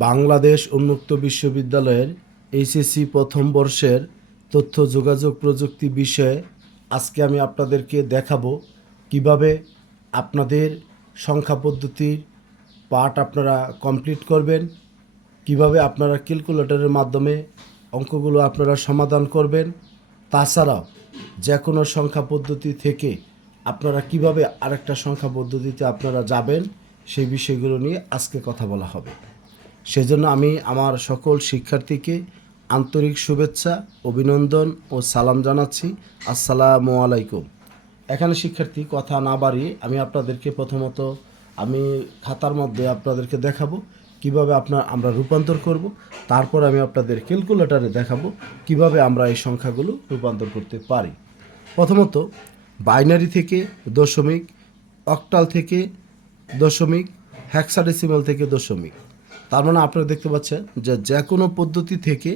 বাংলাদেশ উন্মুক্ত বিশ্ববিদ্যালয়ের এইচএসসি প্রথম বর্ষের তথ্য যোগাযোগ প্রযুক্তি বিষয়ে আজকে আমি আপনাদেরকে দেখাবো কিভাবে আপনাদের সংখ্যা পদ্ধতির পাঠ আপনারা কমপ্লিট করবেন, কিভাবে আপনারা ক্যালকুলেটরের মাধ্যমে অঙ্কগুলো আপনারা সমাধান করবেন। তাছাড়াও যে কোনো সংখ্যা পদ্ধতি থেকে আপনারা কিভাবে আরেকটা সংখ্যা পদ্ধতিতে আপনারা যাবেন, সেই বিষয়গুলো নিয়ে আজকে কথা বলা হবে। সেজন্য আমি আমার সকল শিক্ষার্থীকে আন্তরিক শুভেচ্ছা, অভিনন্দন ও সালাম জানাচ্ছি। আসসালামু আলাইকুম। এখানে শিক্ষার্থী, কথা না বাড়িয়ে আমি আপনাদেরকে প্রথমত আমি খাতার মধ্যে আপনাদেরকে দেখাবো কিভাবে আমরা রূপান্তর করব। তারপর আমি আপনাদের ক্যালকুলেটরে দেখাবো কিভাবে আমরা এই সংখ্যাগুলো রূপান্তর করতে পারি। প্রথমত বাইনারি থেকে দশমিক, অক্টাল থেকে দশমিক, হেক্সাডেসিমাল থেকে দশমিক। তার মানে আপনারা দেখতে পাচ্ছেন যে কোনো পদ্ধতি থেকে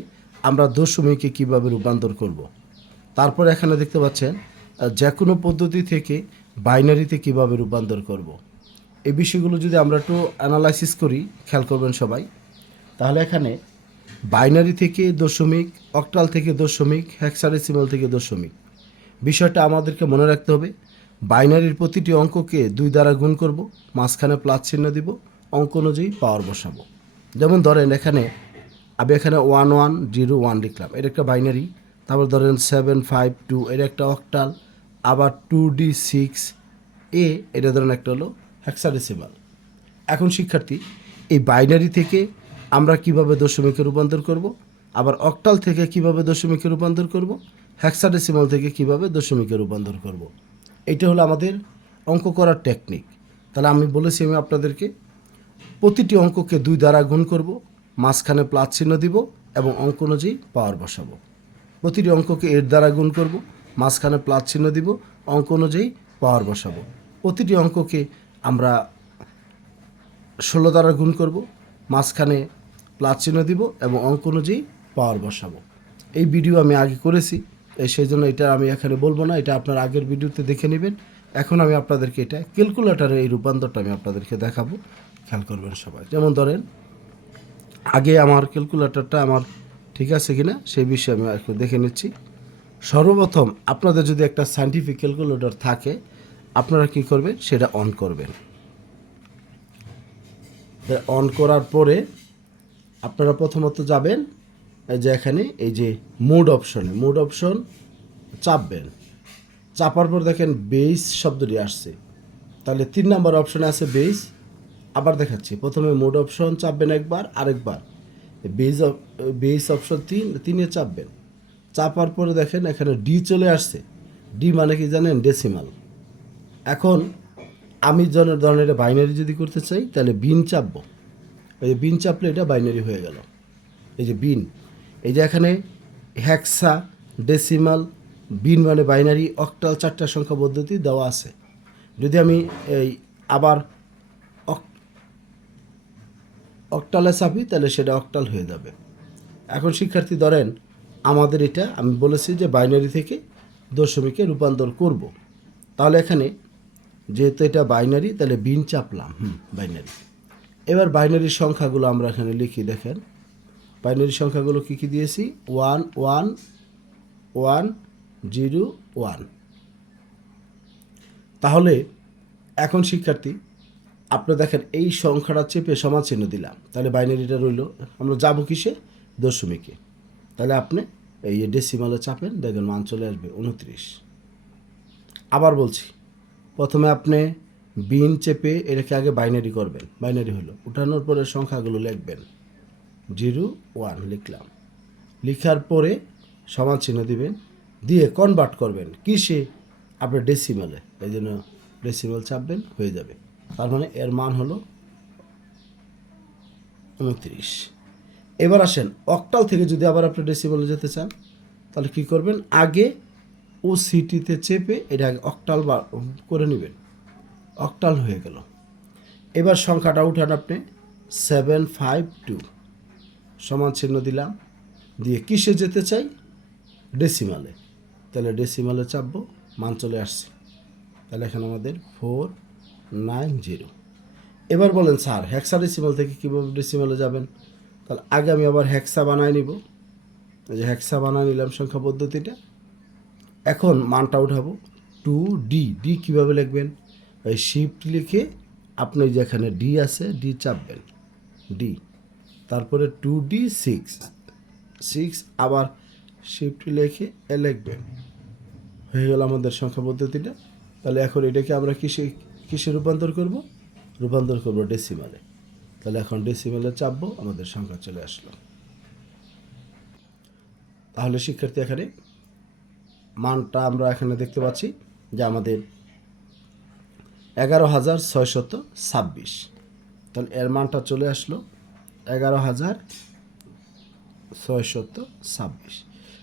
আমরা দশমিকে কিভাবে রূপান্তর করব। তারপর এখানে দেখতে পাচ্ছেন যে কোনো পদ্ধতি থেকে বাইনারিতে কিভাবে রূপান্তর করব। এই বিষয়গুলো যদি আমরা একটু অ্যানালাইসিস করি, খেয়াল করবেন সবাই। তাহলে এখানে বাইনারি থেকে দশমিক, অক্টাল থেকে দশমিক, হেক্সাডেসিমাল থেকে দশমিক, বিষয়টা আমাদেরকে মনে রাখতে হবে। বাইনারির প্রতিটি অঙ্ককে 2 দ্বারা গুণ করব, মাঝখানে প্লাস চিহ্ন দিব, অঙ্ক অনুযায়ী পাওয়ার বসাবো। যেমন ধরেন এখানে আমি 1101 লিখলাম, এটা একটা বাইনারি। তারপর ধরেন 752, এটা একটা অক্টাল। আবার 2D6A, এটা ধরেন একটা হলো হেক্সাডেসিমাল। এখন শিক্ষার্থী, এই বাইনারি থেকে আমরা কিভাবে দশমিকে রূপান্তর করব, আবার অক্টাল থেকে কিভাবে দশমিকে রূপান্তর করব, হেক্সাডেসিমাল থেকে কিভাবে দশমিকে রূপান্তর করব, এটা হলো আমাদের অঙ্ক করার টেকনিক। তাহলে আমি বলেছি আমি আপনাদেরকে প্রতিটি অঙ্ককে 2 দ্বারা গুণ করব, মাঝখানে প্লাস চিহ্ন দিব এবং অঙ্ক অনুযায়ী পাওয়ার বসাবো। প্রতিটি অঙ্ককে 8 দ্বারা গুণ করব, মাঝখানে প্লাস চিহ্ন দিব, অঙ্ক অনুযায়ী পাওয়ার বসাবো। প্রতিটি অঙ্ককে আমরা 16 দ্বারা গুণ করব, মাঝখানে প্লাস চিহ্ন দিব এবং অঙ্ক অনুযায়ী পাওয়ার বসাবো। এই ভিডিও আমি আগে করেছি, সেই জন্য এটা আমি এখানে বলবো না, এটা আপনার আগের ভিডিওতে দেখে নেবেন। এখন আমি আপনাদেরকে এটা ক্যালকুলেটরের এই রূপান্তরটা আমি আপনাদেরকে দেখাবো, খেয়াল করবেন সবাই। যেমন ধরেন আগে আমার ক্যালকুলেটরটা আমার ঠিক আছে কিনা সেই বিষয়ে আমি একটু দেখে নিচ্ছি। সর্বপ্রথম আপনাদের যদি একটা সায়েন্টিফিক ক্যালকুলেটর থাকে, আপনারা কি করবেন, সেটা অন করবেন। অন করার পরে আপনারা প্রথমত যাবেন এই যে এখানে এই যে মোড অপশন চাপবেন। চাপার পর দেখেন বেস শব্দটি আসছে, তাহলে 3 নম্বর অপশনে আছে বেস। আবার দেখাচ্ছি, প্রথমে মোড অপশন চাপবেন একবার, আরেকবার বেস অপশন 3-3-এ চাপবেন। চাপার পরে দেখেন এখানে ডি চলে আসছে। ডি মানে কি জানেন, ডেসিমাল। এখন আমি ধরনের বাইনারি যদি করতে চাই, তাহলে বিন চাপবো। এই যে বিন চাপলে এটা বাইনারি হয়ে গেল। এই যে বিন, এই যে এখানে হেক্সা ডেসিমাল, বিন মানে বাইনারি, অক্টাল 4টা সংখ্যা পদ্ধতি দেওয়া আছে। যদি আমি এই আবার অক্টালে চাপি, তাহলে সেটা অক্টাল হয়ে যাবে। এখন শিক্ষার্থী ধরেন আমাদের এটা আমি বলেছি যে বাইনারি থেকে দশমিকে রূপান্তর করব। তাহলে এখানে যেহেতু এটা বাইনারি, তাহলে বিন চাপলাম, বাইনারি। এবার বাইনারির সংখ্যাগুলো আমরা এখানে লিখি। দেখেন বাইনারি সংখ্যাগুলো কী কী দিয়েছি, 1 1 1 0 1। তাহলে এখন শিক্ষার্থী আপনি দেখেন এই সংখ্যাটা চেপে সমান চিহ্ন দিলাম, তাহলে বাইনারিটা রইল। আমরা যাবো কিসে, দশমিকে। তাহলে আপনি এই ডেসিমালে চাপেন, দেখেন মান চলে আসবে 29। আবার বলছি, প্রথমে আপনি বিন চেপে এটাকে আগে বাইনারি করবেন, বাইনারি হলো। উঠানোর পরে সংখ্যাগুলো লিখবেন, 0 1 লিখলাম। লিখার পরে সমান চিহ্ন দিবেন, দিয়ে কনভার্ট করবেন কিসে, আপনার ডেসিমালে। এই জন্য ডেসিমাল চাপবেন, হয়ে যাবে। তার মানে এর মান হলো 29। এবার আসেন অক্টাল থেকে যদি আবার আপনি ডেসিমালে যেতে চান, তাহলে কি করবেন, আগে ও সিটিতে চেপে এটা আগে অক্টাল করে নেবেন, অক্টাল হয়ে গেল। এবার সংখ্যাটা উঠান আপনি, 752, সমান চিহ্ন দিলাম, দিয়ে কিসে যেতে চাই, ডেসিমালে। তাহলে ডেসিমালে চাপবো, মান চলে আসছে। তাহলে এখানে আমাদের 490। এবার বলেন স্যার হেক্সাডেসিমাল থেকে কীভাবে ডেসিমালে যাবেন? তাহলে আগে আমি আবার হেক্সা বানায় নিব। এই যে হেক্সা বানায় নিলাম সংখ্যা পদ্ধতিটা। এখন মানটা উঠাবো 2D। ডি কীভাবে লিখবেন? এই শিফট লিখে আপনি যেখানে ডি আছে ডি চাপবেন, ডি, তারপরে 2D6, 6 আবার শিফট লিখে লিখবেন। হয়ে গেল আমাদের সংখ্যা পদ্ধতিটা। তাহলে এখন এটাকে আমরা কিসে রূপান্তর করব? রূপান্তর করব ডেসিমালে। তাহলে এখন ডেসিমালে চাপবো, আমাদের সংখ্যা চলে আসলো। তাহলে শিক্ষার্থী এখানে মানটা আমরা এখানে দেখতে পাচ্ছি যে আমাদের 11,626। তাহলে এর মানটা চলে আসলো 11,626।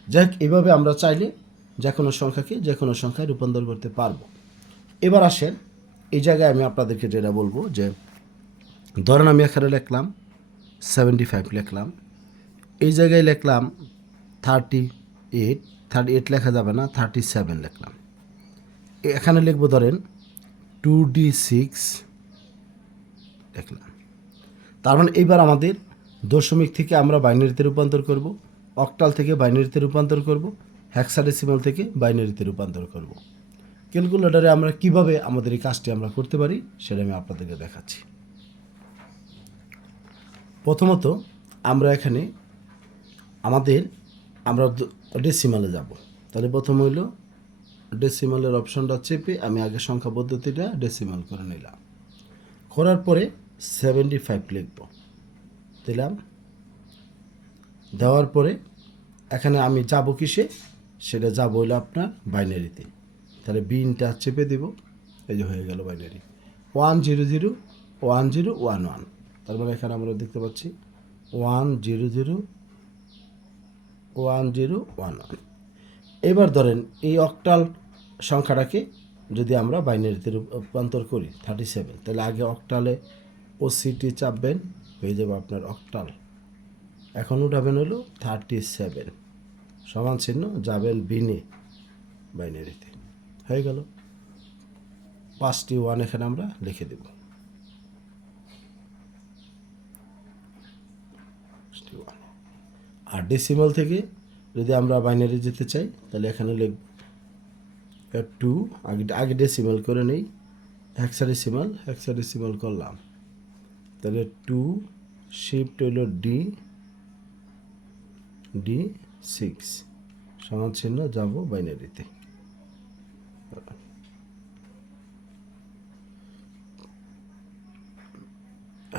যাক, এভাবে আমরা চাইলে যে কোনো সংখ্যাকে যে কোনো সংখ্যায় রূপান্তর করতে পারবো। এবার আসেন, এই জায়গায় আমি আপনাদেরকে যেটা বলবো যে ধরেন আমি এখানে লিখলাম 75 লিখলাম, এই জায়গায় লিখলাম 38, 38 লেখা যাবে না, 37 লিখলাম। এখানে লিখবো ধরেন 2D6 লিখলাম। তার মানে এইবার আমাদের দশমিক থেকে আমরা বাইনারিতে রূপান্তর করব, অক্টাল থেকে বাইনারিতে রূপান্তর করব, হেক্সাডেসিমাল থেকে বাইনারিতে রূপান্তর করব। ক্যালকুলেটরে আমরা কিভাবে আমাদের এই কাজটি আমরা করতে পারি সেটা আমি আপনাদেরকে দেখাচ্ছি। প্রথমত আমরা এখানে আমরা ডেসিমালে যাব। তাহলে প্রথম হইল ডেসিমালের অপশনটা চেপে আমি আগে সংখ্যা পদ্ধতিটা ডেসিমাল করে নিলাম। করার পরে 75 লিখব, দিলাম। দেওয়ার পরে এখানে আমি যাব কিসে? সেটা যাব হইলো আপনার বাইনারিতে। তাহলে বিনটা চেপে দিব, এই যে হয়ে গেল বাইনারি 1001011। তারপরে এখানে আমরা দেখতে পাচ্ছি 1001011। এবার ধরেন এই অক্টাল সংখ্যাটাকে যদি আমরা বাইনারিতে রূপান্তর করি 37, তাহলে আগে অক্টালে ওসিটি চাপবেন, হয়ে যাবে আপনার অক্টাল। এখন উঠাবেন হলো 37 সমান চিহ্ন, যাবেন বিনে বাইনারিতে, হয়ে গেল। 5টি 1 এখানে আমরা লিখে দেব। আর ডেসিমাল থেকে যদি আমরা বাইনারি যেতে চাই তাহলে এখানে লিখব 2, আগে ডেসিমাল করে নেই, হেক্সাডেসিমাল করলাম। তাহলে 2 শিফট হইল D6 সমান চিহ্ন, যাব বাইনারিতে।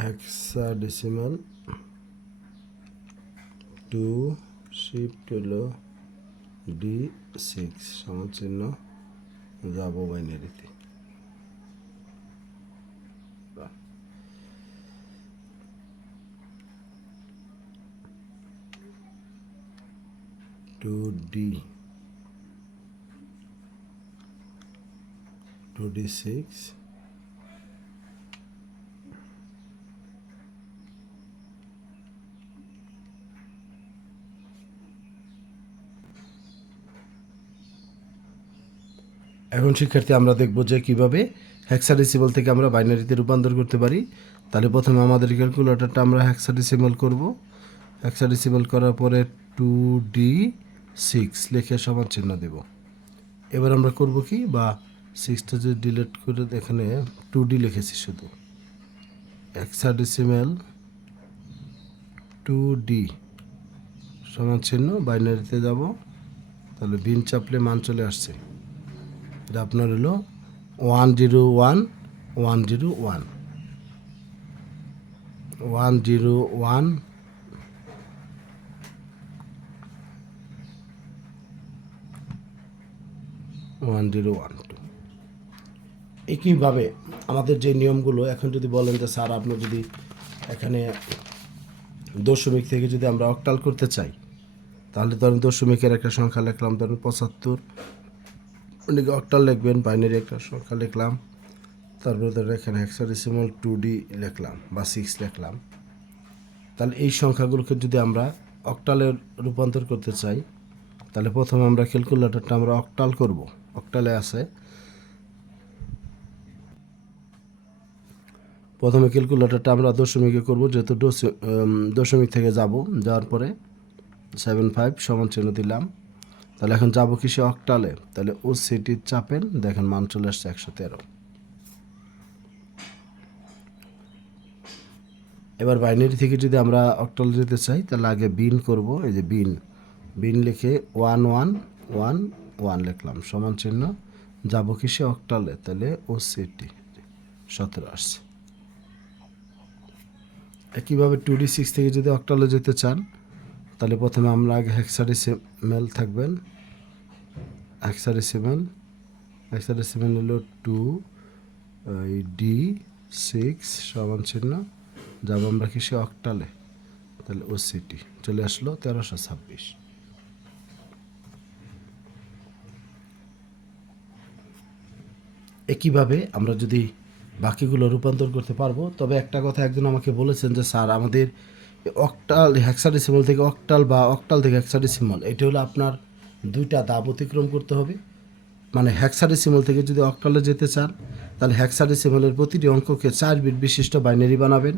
হেক্সাডেসিমাল 2 শিফট হইল D6 সমান চিহ্ন, যাব বাইনারিতে। 2D6 এখন শিক্ষার্থী আমরা দেখব যে কিভাবে হেক্সাডেসিমাল থেকে আমরা বাইনারিতে রূপান্তর করতে পারি। তাহলে প্রথমে আমাদের ক্যালকুলেটরটা আমরা হেক্সাডেসিমাল করব। হেক্সাডেসিমাল করার পরে 2D6 লিখে সমান চিহ্ন দেব। এবার আমরা করব কি, বা 6টা যদি ডিলিট করে এখানে 2D লিখেছি শুধু, হেক্সাডেসিমাল 2D সমান চিহ্ন বাইনারিতে যাব। তাহলে বিন চাপলে মান চলে আসছে, এটা আপনার হলো 101 একইভাবে আমাদের যে নিয়মগুলো, এখন যদি বলেন যে স্যার আপনি যদি এখানে দশমিক থেকে যদি আমরা অক্টাল করতে চাই, তাহলে ধরেন দশমিকের একটা সংখ্যা লিখলাম, ধরেন 75, অনেকে অক্টাল লিখবেন, বাইনারি একটা সংখ্যা লিখলাম, তারপরে ধরেন এখানে হেক্সাডেসিমাল 2D লিখলাম বা 6 লিখলাম। তাহলে এই সংখ্যাগুলোকে যদি আমরা অক্টালে রূপান্তর করতে চাই, তাহলে প্রথমে আমরা ক্যালকুলেটরটা আমরা অক্টাল করব। অক্টালে আছে প্রথমে ক্যালকুলেটরটা আমরা দশমিকে করব, যেহেতু দশমিক থেকে যাওয়ার পরে 75 সমান চিহ্ন দিলাম। তাহলে এখন যাব কিসে? অক্টালে। তাহলে ও সিটি চাপেন, দেখেন মান চলে আসছে 113। এবার বাইনারি থেকে যদি আমরা অক্টালে যেতে চাই তাহলে আগে বিন করব। এই যে বিন লিখে 1111 লিখলাম, সমান চিহ্ন যাব কিসে? অক্টালে। তাহলে ও সিটি 17 আসছে। একইভাবে 2d6 থেকে যদি অক্টালে যেতে চান তাহলে প্রথমে আমরা আগে হেক্সাডেসিমেল থাকবেন। হেক্সাডেসিমেল হলো 2d6 সমান চিহ্ন যাব আমরা কিসে? অক্টালে। তাহলে ও সিটি চলে আসলো 1326। একইভাবে আমরা যদি বাকিগুলো রূপান্তর করতে পারবো। তবে একটা কথা একজন আমাকে বলেছেন যে স্যার আমাদের অক্টাল হেক্সাডেসিমাল থেকে অক্টাল বা অক্টাল থেকে হেক্সাডেসিমাল, এটা হলো আপনার দুইটা ধাপ অতিক্রম করতে হবে। মানে হেক্সাডেসিমাল থেকে যদি অক্টালে যেতে চান তাহলে হেক্সাডেসিমালের প্রতিটি অঙ্ককে 4 বিট বিশিষ্ট বাইনারি বানাবেন,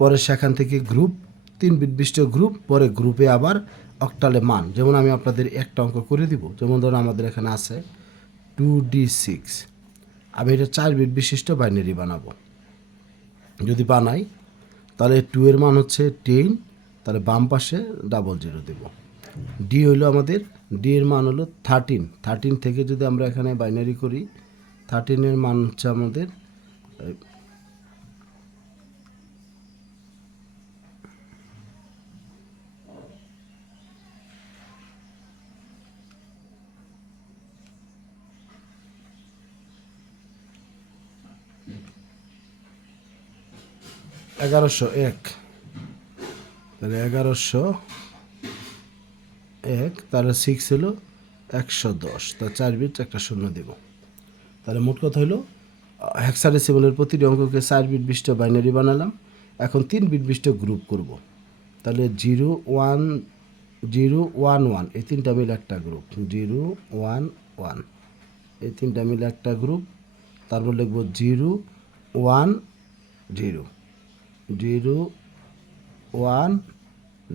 পরে সেখান থেকে গ্রুপ 3 বিট বিশিষ্ট গ্রুপ, পরে গ্রুপে আবার অক্টালে মান। যেমন আমি আপনাদের একটা অঙ্ক করে দিব, যেমন ধরুন আমাদের এখানে আছে 2d6, আমি এটা 4 বিট বিশিষ্ট বাইনারি বানাবো। যদি বানাই তাহলে 2 এর মান হচ্ছে 10, তাহলে বাম পাশে 00 দেব। ডি হলো আমাদের, ডি এর মান হলো 13 থেকে যদি আমরা এখানে বাইনারি করি 13 এর মান হচ্ছে আমাদের 1101। তাহলে 1101, তাহলে 6 হলো 110, তা 4 বিট একটা শূন্য দেব। তাহলে মোট কথা হলো হেক্সাডেসিমালের প্রতিটি অঙ্ককে 4 বিট বিশিষ্ট বাইনারি বানালাম। এখন 3 বিট বিশিষ্ট গ্রুপ করব। তাহলে 0 1 0 1 1 এই তিনটা মিলে একটা গ্রুপ, 0 1 1 এই তিনটা মিলে একটা গ্রুপ। তারপর লিখব 0 1 0 0 1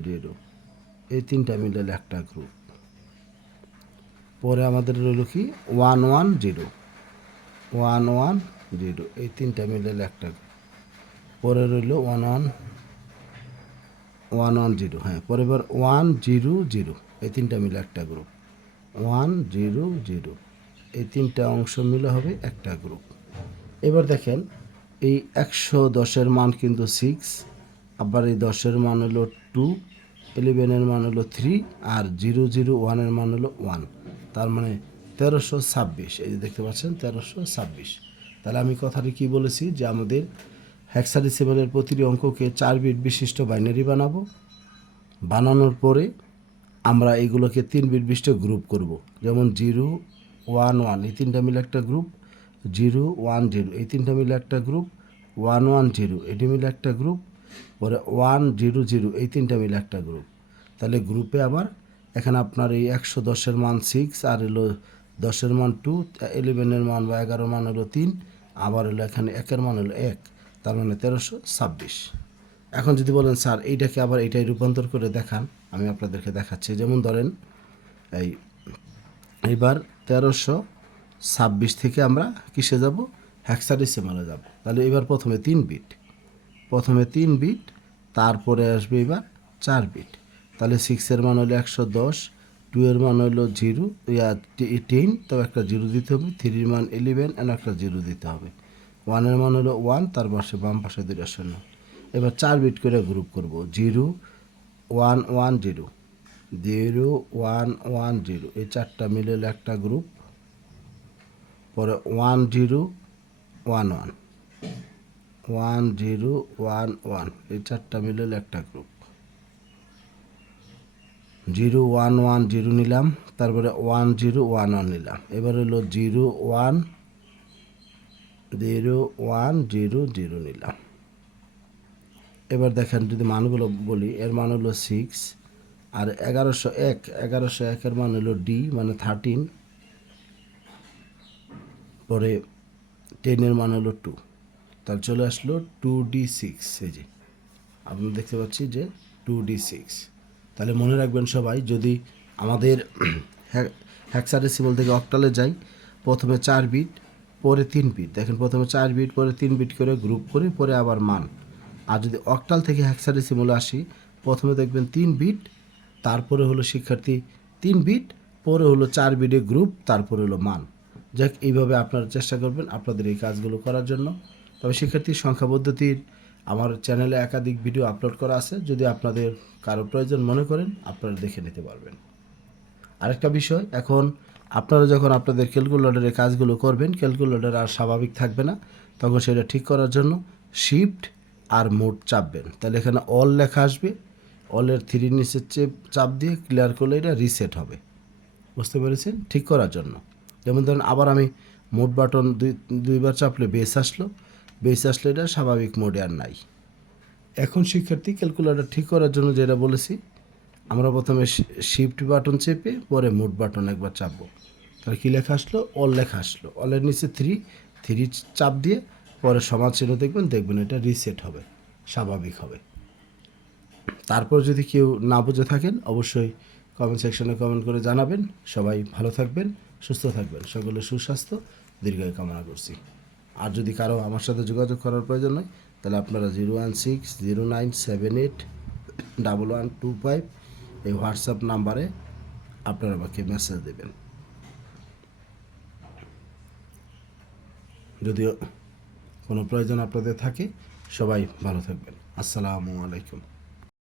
0 এই তিনটা মিলে একটা গ্রুপ। পরে আমাদের রইল কি 1 1 0 1 1 0 এই তিনটা মিলে একটা গ্রুপ। পরে রইল 1 1 1 1 0, হ্যাঁ পরে এবার 1 0 0 এই তিনটা মিলে একটা গ্রুপ। 1 0 0 এই তিনটা অংশ মিলে হবে একটা গ্রুপ। এবার দেখেন এই 110-এর মান কিন্তু 6, আবার এই 10-এর মান হলো 2, 11-এর মান হলো 3, আর 001-এর মান হলো 1, তার মানে 1326। এই যে দেখতে পাচ্ছেন 1326। তাহলে আমি কথাটি কি বলেছি যে আমাদের হেক্সাডেসিমালের প্রতিটি অঙ্ককে 4 বিট বিশিষ্ট বাইনারি বানাবো। বানানোর পরে আমরা এইগুলোকে 3 বিট বিশিষ্ট গ্রুপ করব। যেমন 0 1 1 এই তিনটা মিলে একটা গ্রুপ, 0 1 0 এই তিনটা মিলে একটা গ্রুপ, 1 1 0 এটি মিলে একটা গ্রুপ, পরে 1 0 0 এই তিনটা মিলে একটা গ্রুপ। তাহলে গ্রুপে আবার এখানে আপনার এই 110-এর মান 6, আর হলো 10-এর মান 2, 11-এর মান বা 11-এর মান হলো 3, আবার হলো এখানে 1-এর মান হলো 1, তার মানে 1326। এখন যদি বলেন স্যার এইটাকে আবার এইটাই রূপান্তর করে দেখান, আমি আপনাদেরকে দেখাচ্ছি। যেমন ধরেন এইবার 1326 থেকে আমরা কিসে যাব? হেক্সাডেসিমালে যাব। তাহলে এবার প্রথমে 3 বিট, তারপরে আসবে এবার 4 বিট। তাহলে 6-এর মান হলো 110, 2-এর মান হলো 0 10, তবে একটা 0 দিতে হবে, 3-এর মান 11 আর একটা 0 দিতে হবে, 1-এর মান হলো 1, তার পাশে বাম পাশে 2টা শূন্য। এবার 4 বিট করে গ্রুপ করব, 0 1 1 0 0 1 1 0 এই চারটা মিলে একটা গ্রুপ। পরে 1 0 1 1 1 0 1 1 এই চারটা মিলে একটা গ্রুপ। 0 1 1 0 নিলাম, তারপরে 1 0 1 1 নিলাম। এবার হলো 0 1 0 1 0 0 নিলাম। এবার দেখেন যদি মানগুলো বলি, এর মান হলো 6, আর 1101-এর মান হলো ডি মানে 13, পরে 10-এর মান হলো 2, তাহলে চলে আসলো 2d6, এই যে আপনারা দেখতে পাচ্ছি যে 2d6। তাহলে মনে রাখবেন সবাই, যদি আমাদের হেক্সাডেসিমাল থেকে অক্টালে যাই, প্রথমে 4 বিট পরে 3 বিট, দেখেন প্রথমে 4 বিট পরে 3 বিট করে গ্রুপ করে পরে আবার মান। আর যদি অক্টাল থেকে হেক্সাডেসিমালে আসি, প্রথমে দেখবেন 3 বিট, তারপরে হলো শিক্ষার্থী 3 বিট, পরে হলো 4 বিটে গ্রুপ, তারপরে হলো মান। যাক, এইভাবে আপনারা চেষ্টা করবেন আপনাদের এই কাজগুলো করার জন্য। তবে শিক্ষার্থী সংখ্যা পদ্ধতির আমার চ্যানেলে একাধিক ভিডিও আপলোড করা আছে, যদি আপনাদের কারো প্রয়োজন মনে করেন আপনারা দেখে নিতে পারবেন। আরেকটা বিষয়, এখন আপনারা যখন আপনাদের ক্যালকুলেটরে কাজগুলো করবেন, ক্যালকুলেটর আর স্বাভাবিক থাকবে না, তখন সেটা ঠিক করার জন্য শিফট আর মোড চাপবেন। তাহলে এখানে অল লেখা আসবে, অলের 3 নিচের চাপ দিয়ে ক্লিয়ার করলে এটা রিসেট হবে। বুঝতে পেরেছেন? ঠিক করার জন্য। যেমন ধরুন আবার আমি মোড বাটন দুইবার চাপলে বেস আসলো, বেস আসলে এটা স্বাভাবিক মোডে আর নাই। এখন শিক্ষার্থী ক্যালকুলেটর ঠিক করার জন্য যেটা বলেছি, আমরা প্রথমে শিফট বাটন চেপে পরে মোড বাটন একবার চাপবো। তাহলে কী লেখা আসলো? অল লেখা আসলো। অলের নিচে 3 চাপ দিয়ে পরে সমান চিহ্ন দেখবেন এটা রিসেট হবে, স্বাভাবিক হবে। তারপর যদি কেউ না বুঝে থাকেন অবশ্যই কমেন্ট সেকশনে কমেন্ট করে জানাবেন। সবাই ভালো থাকবেন, সুস্থ থাকবেন, সকলের সুস্বাস্থ্য দীর্ঘায়ু কামনা করছি। আর যদি কারো আমার সাথে যোগাযোগ করার প্রয়োজন হয়, তাহলে আপনারা 01609781125 এই হোয়াটসঅ্যাপ নাম্বারে আপনারা আমাকে মেসেজ দেবেন। যদিও কোনো প্রয়োজন আপনাদের থাকে, সবাই ভালো থাকবেন। আসসালামু আলাইকুম।